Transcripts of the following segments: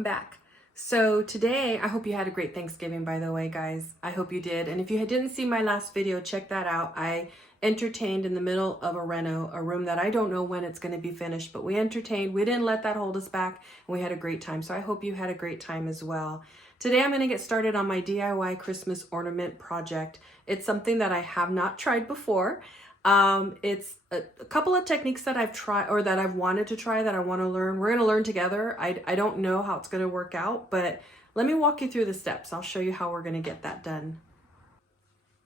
welcome back. So today, I hope you had a great Thanksgiving, by the way, guys. I hope you did. And if you didn't see my last video, check that out. I entertained in the middle of a reno, a room that I don't know when it's going to be finished, but we entertained. We didn't let that hold us back, and we had a great time. So I hope you had a great time as well. Today, I'm going to get started on my DIY Christmas ornament project. It's something that I have not tried before. It's a couple of techniques that I've tried or that I've wanted to try that I want to learn. We're going to learn together. I don't know how it's going to work out, but let me walk you through the steps. I'll show you how we're going to get that done.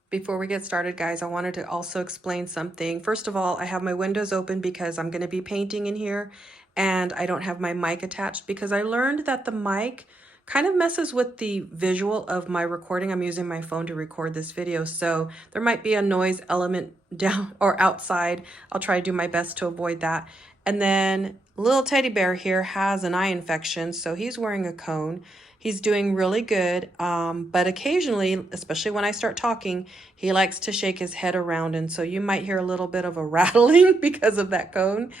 Before we get started, guys, I wanted to also explain something. First of all, I have my windows open because I'm going to be painting in here, and I don't have my mic attached because I learned that the mic kind of messes with the visual of my recording. I'm using my phone to record this video, so there might be a noise element down or outside. I'll try to do my best to avoid that. And then little teddy bear here has an eye infection, so he's wearing a cone. He's doing really good, but occasionally, especially when I start talking, he likes to shake his head around, and so you might hear a little bit of a rattling because of that cone.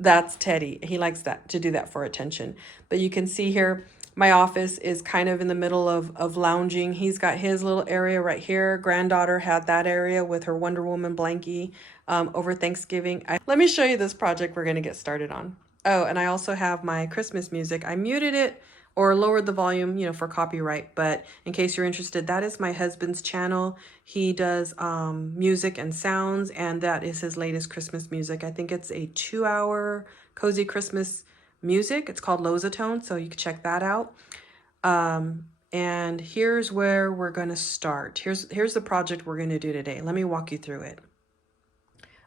That's Teddy. He likes that to do that for attention. But you can see here, my office is kind of in the middle of lounging. He's got his little area right here. Granddaughter had that area with her Wonder Woman blankie over Thanksgiving. Let me show you this project we're going to get started on. Oh, and I also have my Christmas music. I muted it or lowered the volume, you know, for copyright. But in case you're interested, that is my husband's channel. He does music and sounds, and that is his latest Christmas music. I think it's a 2-hour cozy Christmas music. It's called Lozatone, so you can check that out. And here's where we're going to start. Here's the project we're going to do today. Let me walk you through it.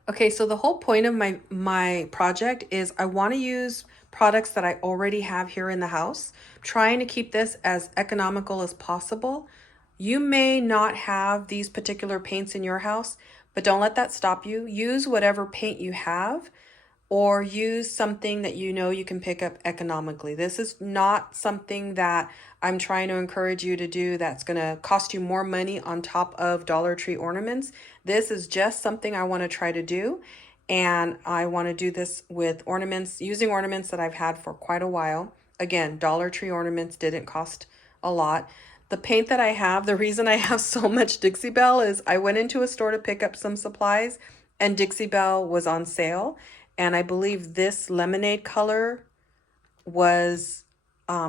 Okay, so the whole point of my project is I want to use products that I already have here in the house, trying to keep this as economical as possible. You may not have these particular paints in your house, but don't let that stop you. Use whatever paint you have, or use something that you know you can pick up economically. This is not something that I'm trying to encourage you to do that's going to cost you more money on top of Dollar Tree ornaments. This is just something I want to try to do, and I want to do this with ornaments, using ornaments that I've had for quite a while. Again, Dollar Tree ornaments didn't cost a lot. The paint that I have, the reason I have so much Dixie Belle is I went into a store to pick up some supplies, and Dixie Belle was on sale. And I believe this lemonade color was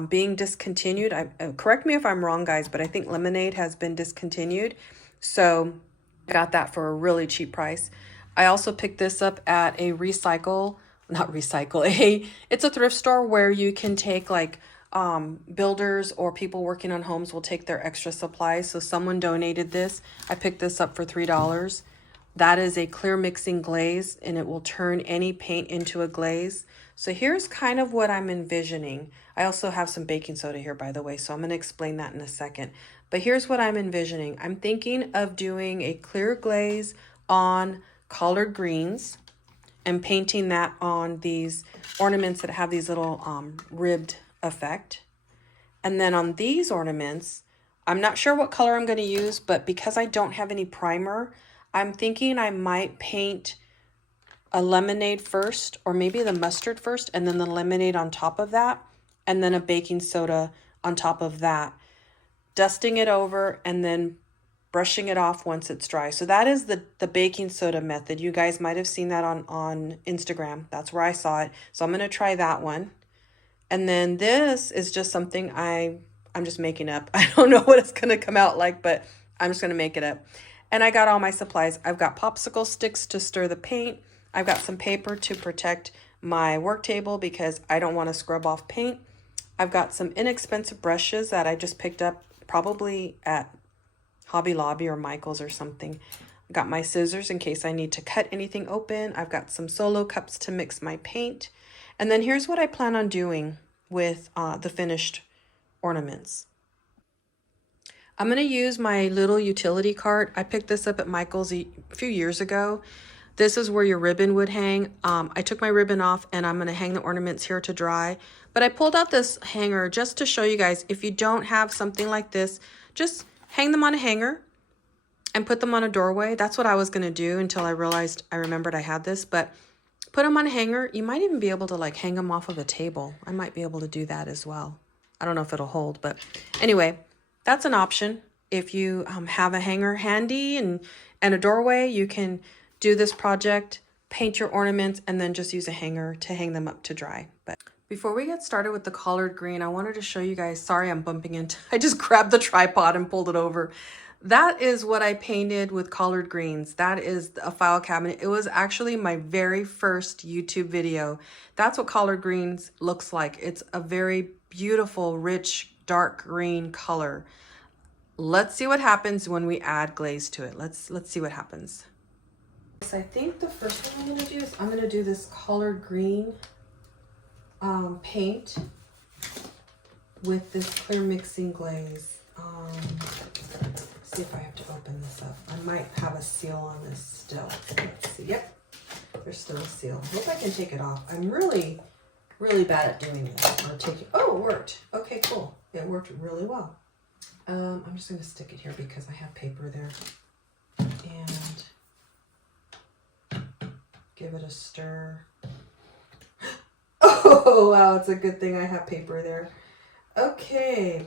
being discontinued. Correct me if I'm wrong, guys, but I think lemonade has been discontinued. So I got that for a really cheap price. I also picked this up at a it's a thrift store where you can take like builders or people working on homes will take their extra supplies. So someone donated this. I picked this up for $3. That is a clear mixing glaze, and it will turn any paint into a glaze. So here's kind of what I'm envisioning. I also have some baking soda here, by the way, so I'm going to explain that in a second. But here's what I'm envisioning. I'm thinking of doing a clear glaze on collard greens and painting that on these ornaments that have these little ribbed effect. And then on these ornaments, I'm not sure what color I'm going to use, but because I don't have any primer, I'm thinking I might paint a lemonade first, or maybe the mustard first, and then the lemonade on top of that, and then a baking soda on top of that, dusting it over and then brushing it off once it's dry. So that is the baking soda method. You guys might have seen that on Instagram. That's where I saw it. So I'm going to try that one. And then this is just something I'm just making up. I don't know what it's going to come out like, but I'm just going to make it up. And I got all my supplies. I've got popsicle sticks to stir the paint. I've got some paper to protect my work table because I don't want to scrub off paint. I've got some inexpensive brushes that I just picked up probably at Hobby Lobby or Michael's or something. I've got my scissors in case I need to cut anything open. I've got some solo cups to mix my paint. And then here's what I plan on doing with the finished ornaments. I'm going to use my little utility cart. I picked this up at Michael's a few years ago. This is where your ribbon would hang. I took my ribbon off and I'm going to hang the ornaments here to dry. But I pulled out this hanger just to show you guys, if you don't have something like this, just hang them on a hanger and put them on a doorway. That's what I was going to do until I remembered I had this. But put them on a hanger. You might even be able to like hang them off of a table. I might be able to do that as well. I don't know if it'll hold, but anyway, that's an option. If you have a hanger handy and a doorway, you can do this project, paint your ornaments, and then just use a hanger to hang them up to dry. But before we get started with the collard green, I wanted to show you guys, sorry I'm bumping into, I just grabbed the tripod and pulled it over. That is what I painted with collard greens. That is a file cabinet. It was actually my very first YouTube video. That's what collard greens looks like. It's a very beautiful, rich, dark green color. Let's see what happens when we add glaze to it. Let's see what happens. So I think the first thing I'm going to do is I'm going to do this collard green paint with this clear mixing glaze. See if I have to open this up. I might have a seal on this still. Let's see. Yep, there's still a seal. I hope I can take it off. I'm really bad at doing this. Or taking. Oh, it worked. Okay, cool. It worked really well. I'm just going to stick it here because I have paper there. And give it a stir. Oh, wow, it's a good thing I have paper there. Okay,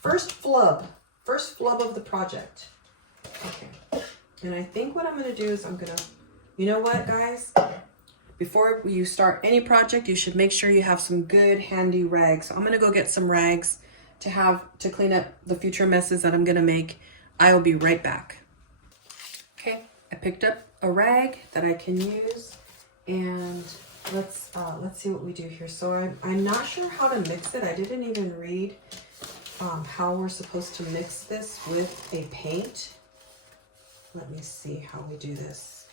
first flub of the project. Okay, and I think what I'm going to do is I'm going to, you know what, guys? Before you start any project, you should make sure you have some good handy rags. So I'm going to go get some rags to clean up the future messes that I'm going to make. I will be right back. Okay, I picked up a rag that I can use, and let's see what we do here. So I'm not sure how to mix it. I didn't even read how we're supposed to mix this with a paint. Let me see how we do this.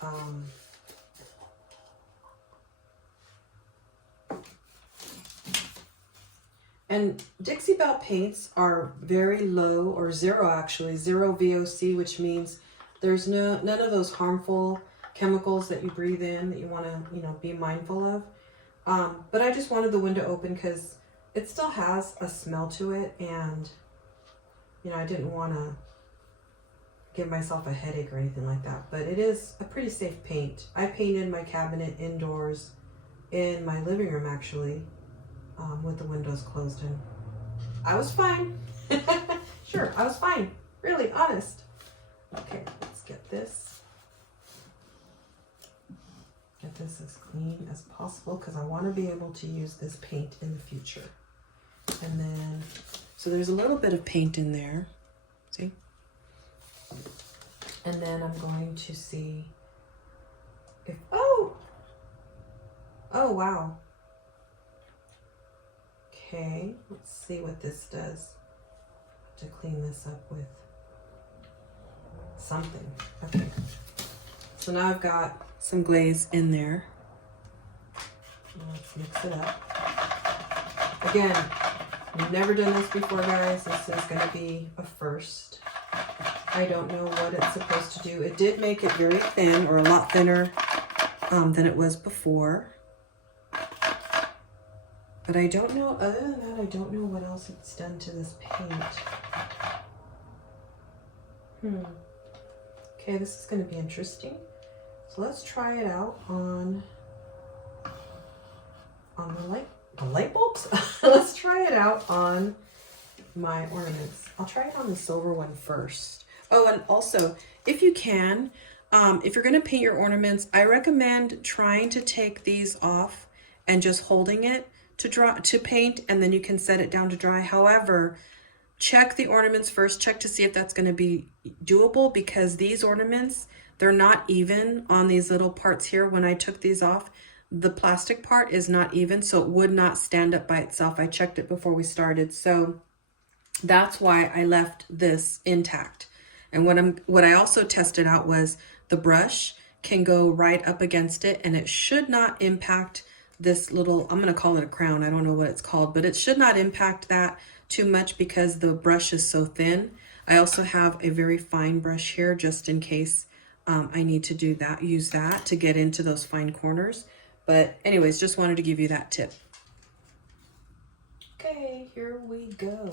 And Dixie Belle paints are very low, or zero actually, zero VOC, which means there's none of those harmful chemicals that you breathe in that you want to, be mindful of. But I just wanted the window open because it still has a smell to it, and I didn't want to give myself a headache or anything like that. But it is a pretty safe paint. I painted my cabinet indoors in my living room actually, with the windows closed, and I was fine. Sure, I was fine. Really, honest. Okay, let's get this as clean as possible because I want to be able to use this paint in the future. And then, so there's a little bit of paint in there, see? And then I'm going to see if, oh wow. Okay, let's see what this does to clean this up with something. Okay, so now I've got some glaze in there. Let's mix it up. Again, I've never done this before, guys. This is going to be a first. I don't know what it's supposed to do. It did make it very thin, or a lot thinner than it was before. But I don't know, other than that, I don't know what else it's done to this paint. Okay, this is going to be interesting. So let's try it out on the light bulbs. Let's try it out on my ornaments. I'll try it on the silver one first. Oh, and also, if you can, if you're going to paint your ornaments, I recommend trying to take these off and just holding it to paint, and then you can set it down to dry. However, check the ornaments first. Check to see if that's going to be doable, because these ornaments, they're not even on these little parts here. When I took these off, the plastic part is not even, so it would not stand up by itself. I checked it before we started, so that's why I left this intact. And what I also tested out was the brush can go right up against it, and it should not impact this little, I'm going to call it a crown. I don't know what it's called, but it should not impact that too much because the brush is so thin. I also have a very fine brush here just in case I need to use that to get into those fine corners. But anyways, just wanted to give you that tip. Okay, here we go.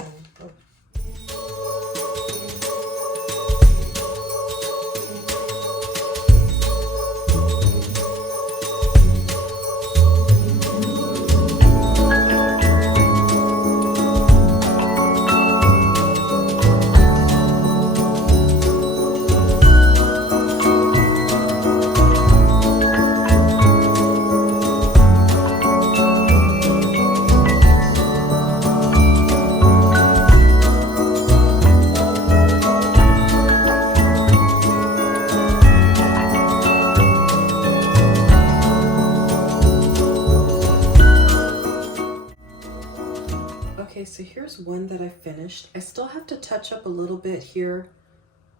here's one that I finished. I still have to touch up a little bit here.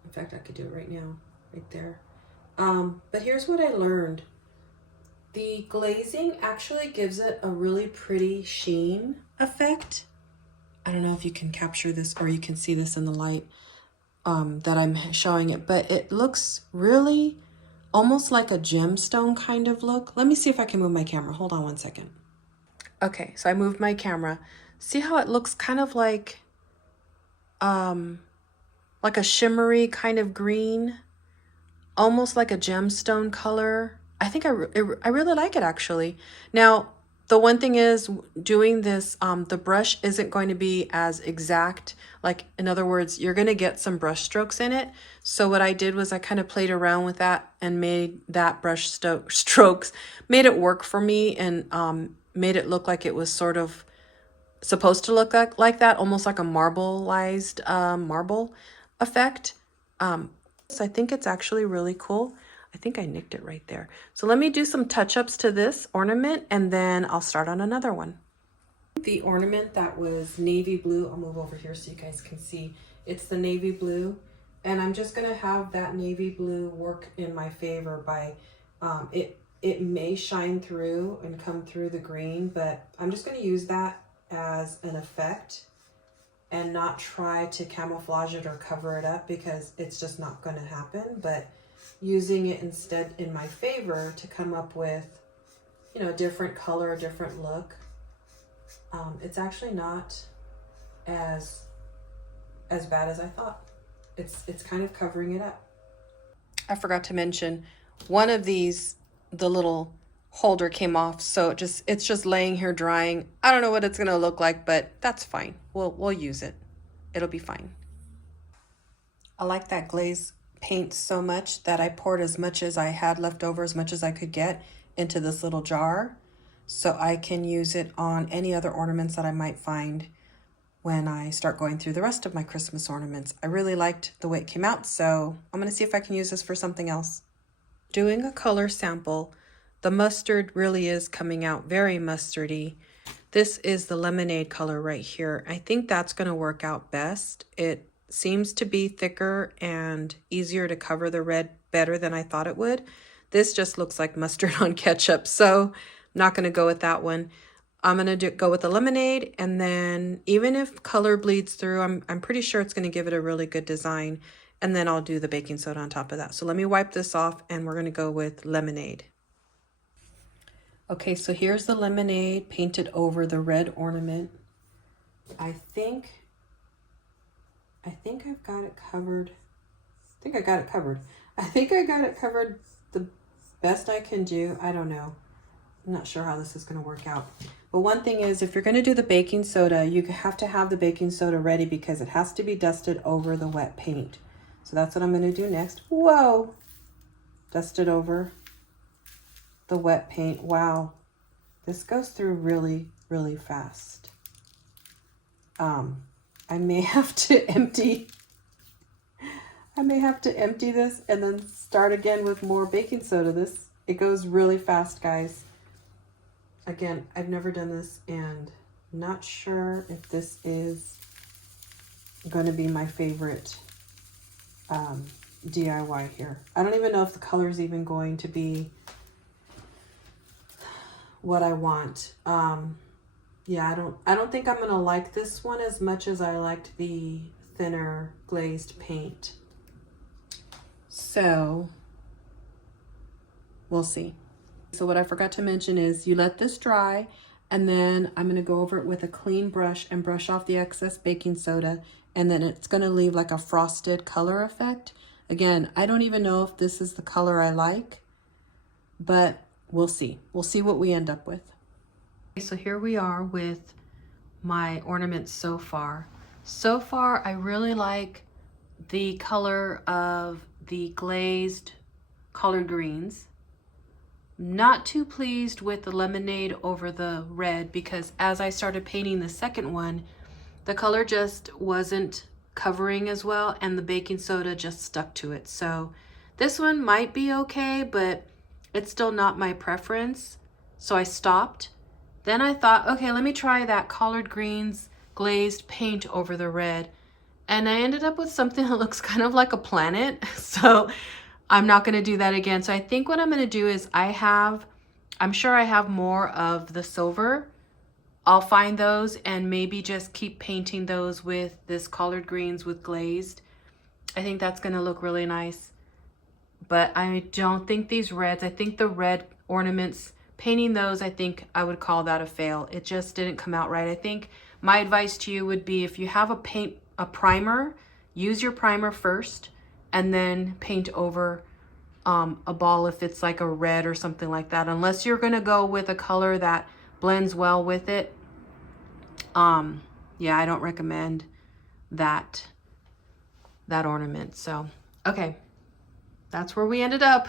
In fact, I could do it right now, right there. But here's what I learned. The glazing actually gives it a really pretty sheen effect. I don't know if you can capture this or you can see this in the light that I'm showing it, but it looks really almost like a gemstone kind of look. Let me see if I can move my camera. Hold on one second. Okay, so I moved my camera. See how it looks kind of like a shimmery kind of green, almost like a gemstone color. I think I really like it actually. Now, the one thing is doing this, the brush isn't going to be as exact. Like, in other words, you're going to get some brush strokes in it. So what I did was I kind of played around with that and made that brush strokes, made it work for me, and made it look like it was sort of supposed to look like that, almost like a marbleized marble effect. So I think it's actually really cool. I think I nicked it right there. So let me do some touch-ups to this ornament and then I'll start on another one. The ornament that was navy blue, I'll move over here so you guys can see. It's the navy blue, and I'm just gonna have that navy blue work in my favor by, it may shine through and come through the green, but I'm just gonna use that as an effect and not try to camouflage it or cover it up, because it's just not gonna happen. But using it instead in my favor to come up with, you know, a different color, a different look. It's actually not as bad as I thought. It's kind of covering it up. I forgot to mention, one of these, the little holder came off, so it's just laying here drying. I don't know what it's gonna look like, but that's fine. We'll use it. It'll be fine. I like that glaze paint so much that I poured as much as I had left over, as much as I could get, into this little jar, so I can use it on any other ornaments that I might find when I start going through the rest of my Christmas ornaments. I really liked the way it came out, so I'm gonna see if I can use this for something else. Doing a color sample, the mustard really is coming out very mustardy. This is the lemonade color right here. I think that's gonna work out best. It seems to be thicker and easier to cover the red better than I thought it would. This just looks like mustard on ketchup, so I'm not gonna go with that one. I'm gonna go with the lemonade, and then even if color bleeds through, I'm pretty sure it's gonna give it a really good design, and then I'll do the baking soda on top of that. So let me wipe this off, and we're gonna go with lemonade. Okay, so here's the lemonade painted over the red ornament. I think I've got it covered. I think I got it covered the best I can do. I don't know. I'm not sure how this is going to work out. But one thing is, if you're going to do the baking soda, you have to have the baking soda ready because it has to be dusted over the wet paint. So that's what I'm going to do next. Whoa! Dust it over the wet paint. Wow. This goes through really, really fast. I may have to empty this and then start again with more baking soda. It goes really fast, guys. Again, I've never done this and not sure if this is going to be my favorite DIY here. I don't even know if the color is even going to be what I want. Yeah, I don't think I'm going to like this one as much as I liked the thinner glazed paint. So we'll see. So what I forgot to mention is you let this dry, and then I'm going to go over it with a clean brush and brush off the excess baking soda, and then it's going to leave like a frosted color effect. Again, I don't even know if this is the color I like, but we'll see. We'll see what we end up with. Okay, so here we are with my ornaments so far. So far, I really like the color of the glazed collard greens. Not too pleased with the lemonade over the red, because as I started painting the second one, the color just wasn't covering as well and the baking soda just stuck to it. So this one might be okay, but it's still not my preference. So I stopped. Then I thought, okay, let me try that collard greens glazed paint over the red. And I ended up with something that looks kind of like a planet. So I'm not going to do that again. So I think what I'm going to do is I'm sure I have more of the silver. I'll find those and maybe just keep painting those with this collard greens with glazed. I think that's going to look really nice. But I don't think these reds, I think the red ornaments, painting those, I think I would call that a fail. It just didn't come out right. I think my advice to you would be, if you have a primer, use your primer first and then paint over a ball if it's like a red or something like that. Unless you're going to go with a color that blends well with it. Yeah, I don't recommend that ornament. So, okay. That's where we ended up.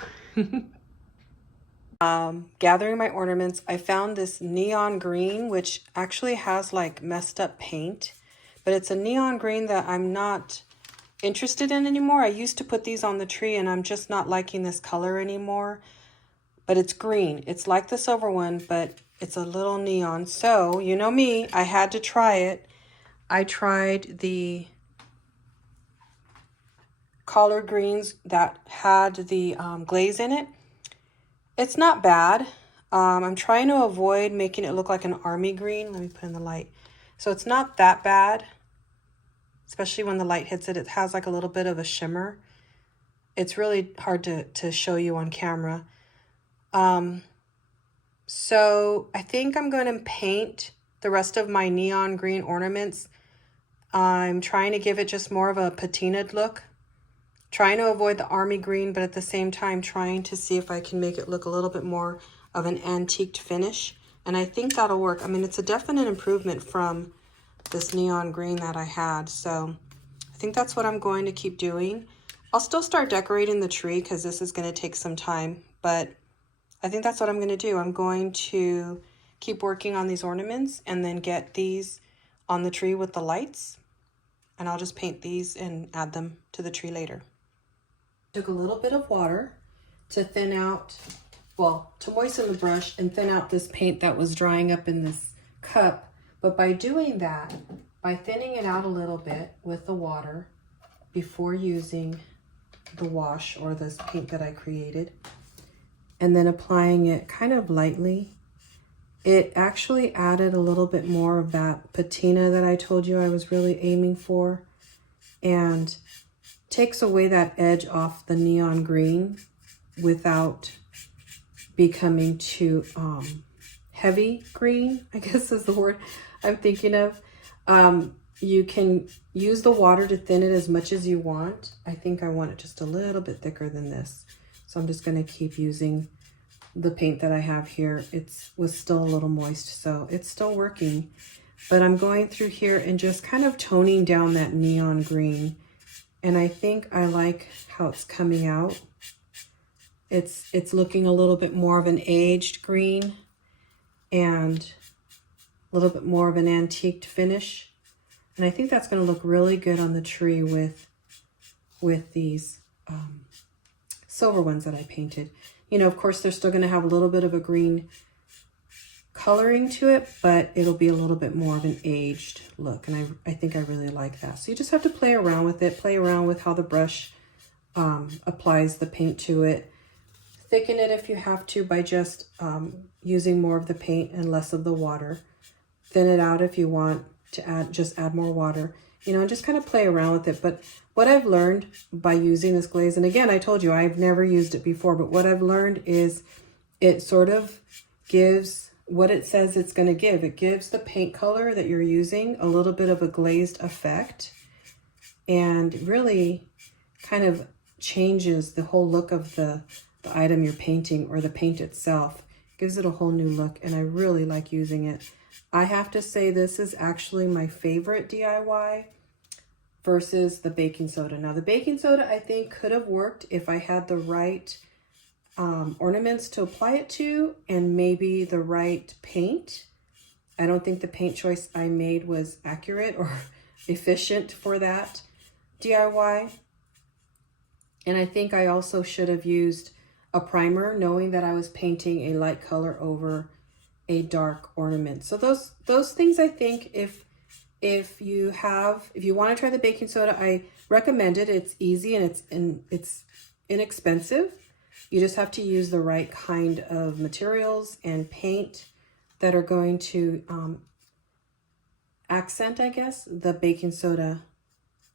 Gathering my ornaments, I found this neon green, which actually has like messed up paint, but it's a neon green that I'm not interested in anymore. I used to put these on the tree and I'm just not liking this color anymore, but it's green. It's like the silver one, but it's a little neon. So, you know me, I had to try it. I tried the collard greens that had the glaze in it. It's not bad. I'm trying to avoid making it look like an army green. Let me put in the light. So it's not that bad, especially when the light hits it. It has like a little bit of a shimmer. It's really hard to show you on camera. So I think I'm going to paint the rest of my neon green ornaments. I'm trying to give it just more of a patinaed look. Trying to avoid the army green, but at the same time trying to see if I can make it look a little bit more of an antiqued finish. And I think that'll work. I mean, it's a definite improvement from this neon green that I had. So I think that's what I'm going to keep doing. I'll still start decorating the tree because this is going to take some time, but I think that's what I'm going to do. I'm going to keep working on these ornaments and then get these on the tree with the lights. And I'll just paint these and add them to the tree later. Took a little bit of water to thin out, well, to moisten the brush and thin out this paint that was drying up in this cup. But by doing that, by thinning it out a little bit with the water before using the wash or this paint that I created, and then applying it kind of lightly, it actually added a little bit more of that patina that I told you I was really aiming for, and takes away that edge off the neon green without becoming too heavy green, I guess is the word I'm thinking of. You can use the water to thin it as much as you want. I think I want it just a little bit thicker than this. So I'm just going to keep using the paint that I have here. It was still a little moist, so it's still working. But I'm going through here and just kind of toning down that neon green. And I think I like how it's coming out. It's looking a little bit more of an aged green and a little bit more of an antiqued finish. And I think that's going to look really good on the tree with these silver ones that I painted. You know, of course, they're still going to have a little bit of a green coloring to it, but it'll be a little bit more of an aged look, and I think I really like that. So you just have to play around with it, play around with how the brush applies the paint to it. Thicken it if you have to by just using more of the paint and less of the water. Thin it out if you want to add more water, you know, and just kind of play around with it. But what I've learned by using this glaze, and again, I told you I've never used it before, but what I've learned is it sort of gives what it says it's going to give. It gives the paint color that you're using a little bit of a glazed effect, and really kind of changes the whole look of the item you're painting, or the paint itself. Gives it a whole new look, and I really like using it. I have to say this is actually my favorite DIY versus the baking soda. Now the baking soda I think could have worked if I had the right ornaments to apply it to and maybe the right paint. I don't think the paint choice I made was accurate or efficient for that DIY. And I think I also should have used a primer, knowing that I was painting a light color over a dark ornament. So those things, I think if If you want to try the baking soda, I recommend it. It's easy and it's inexpensive. You just have to use the right kind of materials and paint that are going to accent, I guess, the baking soda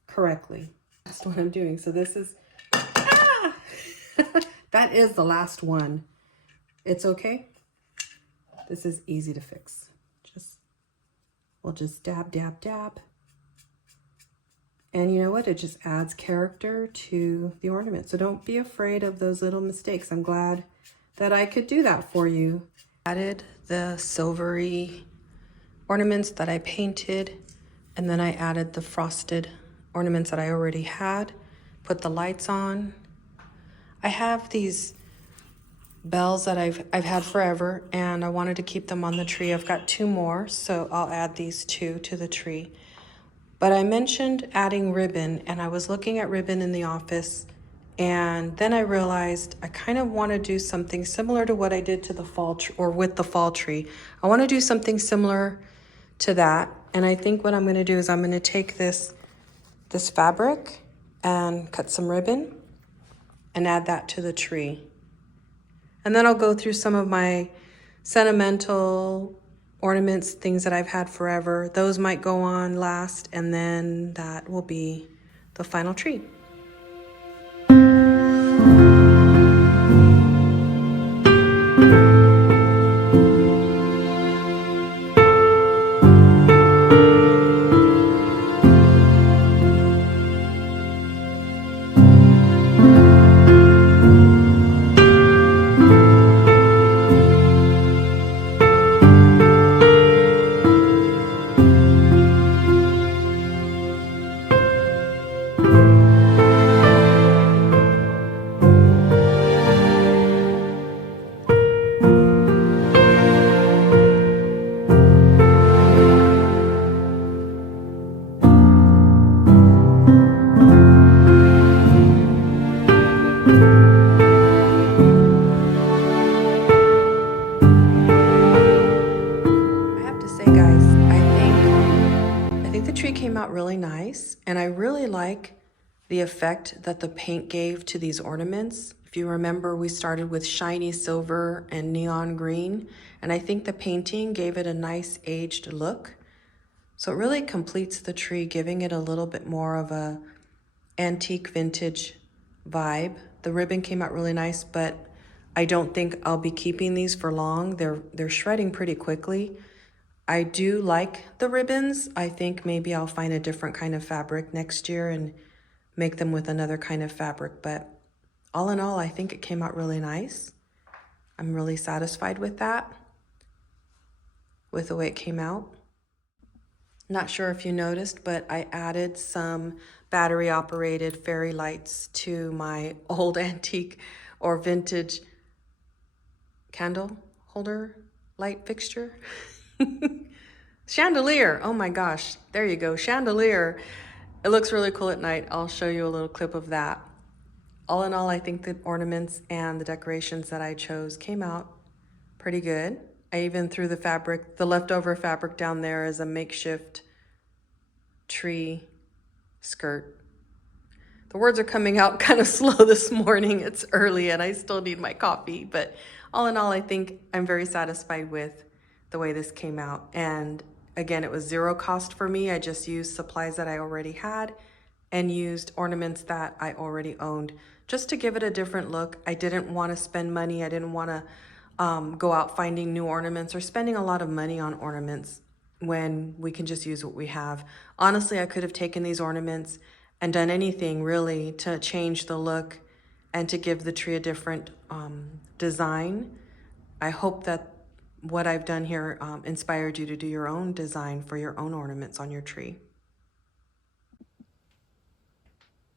correctly. That's what I'm doing. So this is, that is the last one. It's okay. This is easy to fix. We'll just dab, dab, dab. And you know what? It just adds character to the ornament. So don't be afraid of those little mistakes. I'm glad that I could do that for you. Added the silvery ornaments that I painted, and then I added the frosted ornaments that I already had. Put the lights on. I have these bells that I've had forever, and I wanted to keep them on the tree. I've got 2 more, so I'll add these 2 to the tree. But I mentioned adding ribbon, and I was looking at ribbon in the office, and then I realized I kind of want to do something similar to what I did to the fall tree, or with the fall tree. I want to do something similar to that, and I think what I'm going to do is I'm going to take this fabric and cut some ribbon and add that to the tree. And then I'll go through some of my sentimental ornaments, things that I've had forever. Those might go on last, and then that will be the final tree. Really nice, and I really like the effect that the paint gave to these ornaments. If you remember, we started with shiny silver and neon green, and I think the painting gave it a nice aged look. So it really completes the tree, giving it a little bit more of a antique vintage vibe. The ribbon came out really nice, but I don't think I'll be keeping these for long. They're shredding pretty quickly. I do like the ribbons. I think maybe I'll find a different kind of fabric next year and make them with another kind of fabric. But all in all, I think it came out really nice. I'm really satisfied with that, with the way it came out. Not sure if you noticed, but I added some battery operated fairy lights to my old antique or vintage candle holder light fixture. Chandelier. Oh my gosh, there you go, chandelier. It looks really cool at night. I'll show you a little clip of that. All in all, I think the ornaments and the decorations that I chose came out pretty good. I even threw the fabric, the leftover fabric down there as a makeshift tree skirt. The words are coming out kind of slow this morning. It's early and I still need my coffee, but all in all, I think I'm very satisfied with the way this came out. And again, it was zero cost for me. I just used supplies that I already had and used ornaments that I already owned just to give it a different look. I didn't want to spend money. I didn't want to go out finding new ornaments or spending a lot of money on ornaments when we can just use what we have. Honestly, I could have taken these ornaments and done anything really to change the look and to give the tree a different design. I hope that what I've done here inspired you to do your own design for your own ornaments on your tree.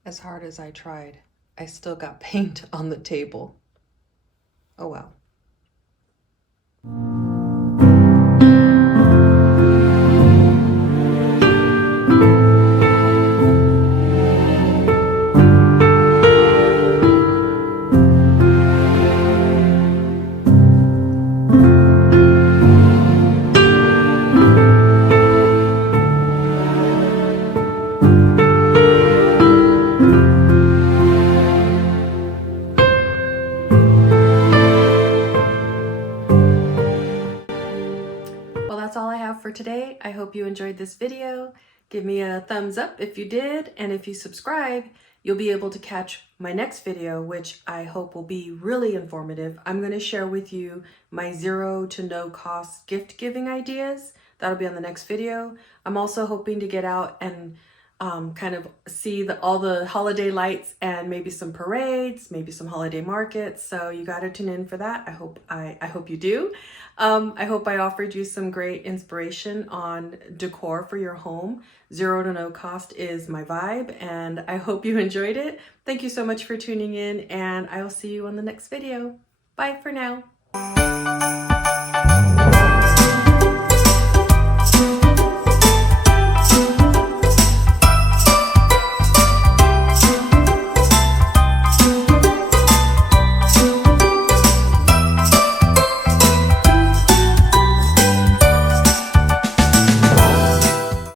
As hard as I tried, I still got paint on the table. Oh well. that's all I have for today. I hope you enjoyed this video. Give me a thumbs up if you did, and if you subscribe, you'll be able to catch my next video, which I hope will be really informative. I'm going to share with you my zero to no cost gift giving ideas. That'll be on the next video. I'm also hoping to get out and kind of see all the holiday lights and maybe some parades, maybe some holiday markets. So you got to tune in for that. I hope you do. I hope I offered you some great inspiration on decor for your home. Zero to no cost is my vibe, and I hope you enjoyed it. Thank you so much for tuning in, and I will see you on the next video. Bye for now.